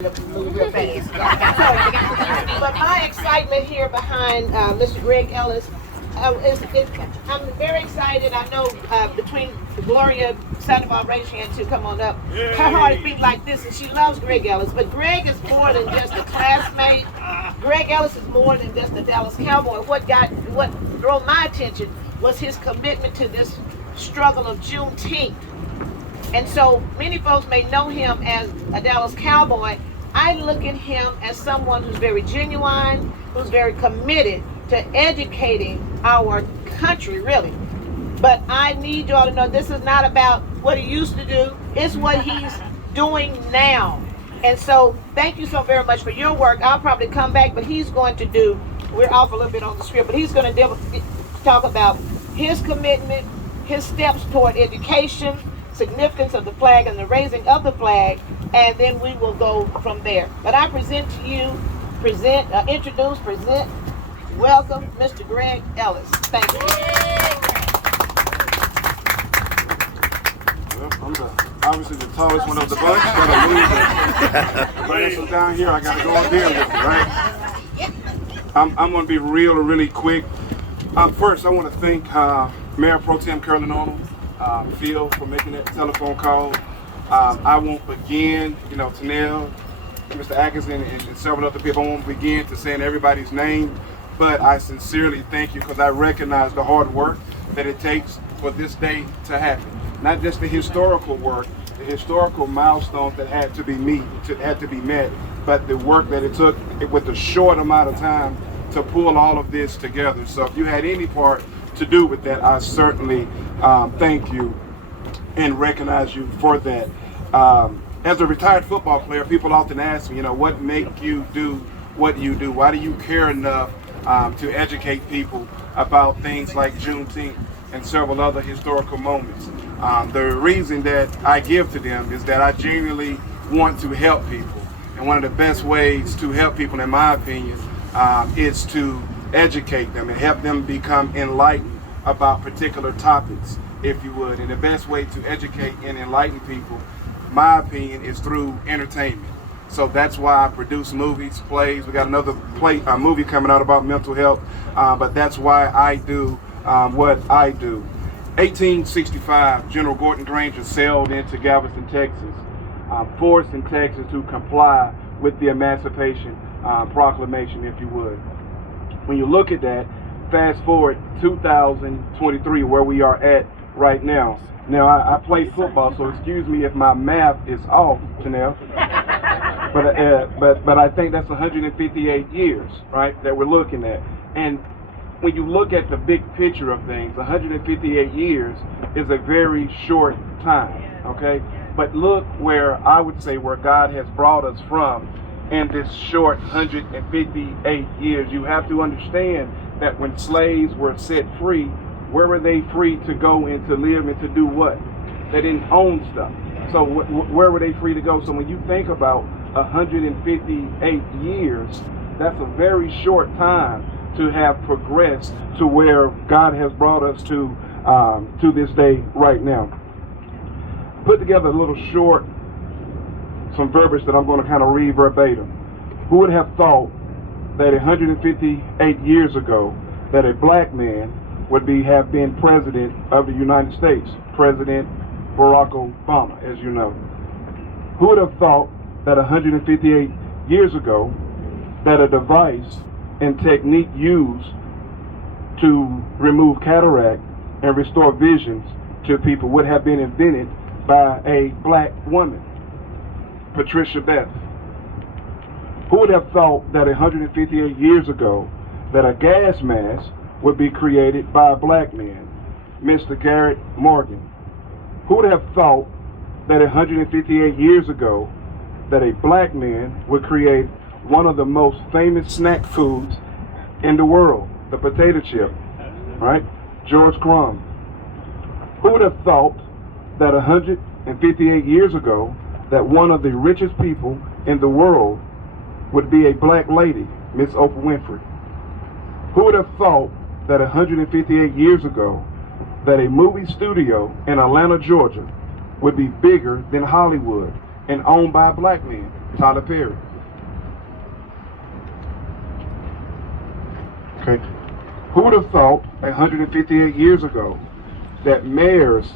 Move real fast. But my excitement here behind Mr. Greg Ellis I'm very excited. I know between Gloria Sandoval, raise your hand to come on up. Her heart is beat like this, and she loves Greg Ellis. But Greg is more than just a classmate. Greg Ellis is more than just a Dallas Cowboy. What drew my attention was his commitment to this struggle of Juneteenth. And so many folks may know him as a Dallas Cowboy. I look at him as someone who's very genuine, who's very committed to educating our country, really. But I need you all to know this is not about what he used to do, it's what he's doing now. And so thank you so very much for your work. I'll probably come back, but he's going to do, we're off a little bit on the script, but he's going to talk about his commitment, his steps toward education, significance of the flag and the raising of the flag, and then we will go from there. But I present to you, welcome Mr. Greg Ellis. Thank you. Well, I'm obviously the tallest one of the bunch, but I'm losing. So down here, I got to go up there with you, right? I'm going to be really quick. First, I want to thank Mayor Pro Tem Carolyn Arnold, Phil, for making that telephone call. I won't begin, Tanel, Mr. Atkinson, and several other people, I won't begin to saying everybody's name, but I sincerely thank you because I recognize the hard work that it takes for this day to happen. Not just the historical work, the historical milestones that had to be met, but the work that it took with a short amount of time to pull all of this together. So if you had any part to do with that, I certainly thank you and recognize you for that. As a retired football player, people often ask me, what make you do what you do? Why do you care enough to educate people about things like Juneteenth and several other historical moments? The reason that I give to them is that I genuinely want to help people. And one of the best ways to help people, in my opinion, is to educate them and help them become enlightened about particular topics, if you would. And the best way to educate and enlighten people, my opinion, is through entertainment. So that's why I produce movies, plays. We got another movie coming out about mental health, but that's why I do what I do. 1865, General Gordon Granger sailed into Galveston, Texas, forcing Texas to comply with the Emancipation Proclamation, if you would. When you look at that, fast forward 2023, where we are at right now. Now, I play football, so excuse me if my math is off, Janelle. But I think that's 158 years, right, that we're looking at. And when you look at the big picture of things, 158 years is a very short time, okay? But look where God has brought us from in this short 158 years. You have to understand that when slaves were set free, where were they free to go and to live and to do what? They didn't own stuff. So where were they free to go? So when you think about 158 years, that's a very short time to have progressed to where God has brought us to this day right now. Put together a little short, some verbiage that I'm going to kind of read verbatim. Who would have thought that 158 years ago that a black man would have been president of the United States, President Barack Obama, as you know? Who would have thought that 158 years ago that a device and technique used to remove cataract and restore visions to people would have been invented by a black woman, Patricia Beth? Who would have thought that 158 years ago that a gas mask would be created by a black man, Mr. Garrett Morgan? Who would have thought that 158 years ago that a black man would create one of the most famous snack foods in the world, the potato chip, right? George Crumb. Who would have thought that 158 years ago that one of the richest people in the world would be a black lady, Miss Oprah Winfrey? Who would have thought that 158 years ago that a movie studio in Atlanta, Georgia would be bigger than Hollywood and owned by a black man? Tyler Perry. Okay. Who would have thought 158 years ago that mayors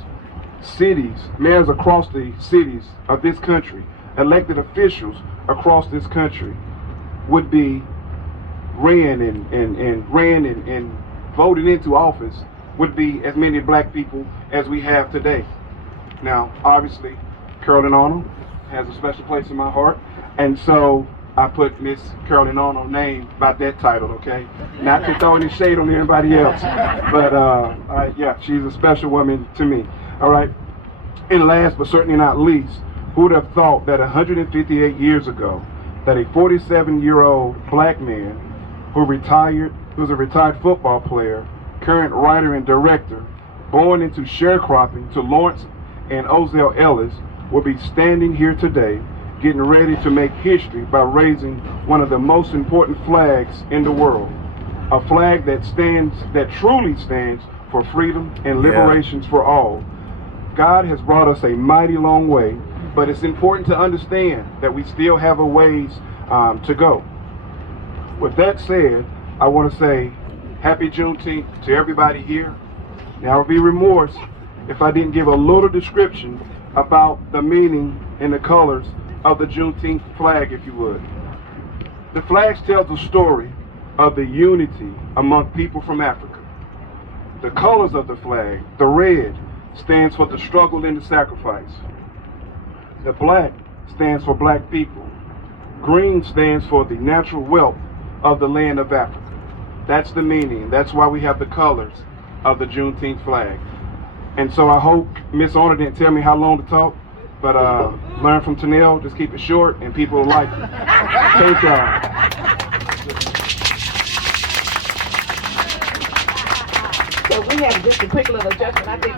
across the cities of this country, elected officials across this country, would be ran and voted into office would be as many black people as we have today. Now, obviously, Carolyn Arnold has a special place in my heart, and so I put Miss Carolyn Arnold's name by that title, okay? Not to throw any shade on everybody else, but yeah, she's a special woman to me. All right. And last but certainly not least, who would have thought that 158 years ago, that a 47-year-old black man who was a retired football player, current writer and director, born into sharecropping to Lawrence and Ozell Ellis, will be standing here today getting ready to make history by raising one of the most important flags in the world, a flag that truly stands for freedom and liberations for all. God has brought us a mighty long way, but it's important to understand that we still have a ways to go. With that said, I want to say happy Juneteenth to everybody here. Now, it would be remorse if I didn't give a little description about the meaning and the colors of the Juneteenth flag, if you would. The flag tells the story of the unity among people from Africa. The colors of the flag, the red, stands for the struggle and the sacrifice. The black stands for black people. Green stands for the natural wealth of the land of Africa. That's the meaning. That's why we have the colors of the Juneteenth flag. And so I hope Miss Honor didn't tell me how long to talk, but learn from Tanel, just keep it short and people will like it. Thank y'all. So we have just a quick little adjustment. I think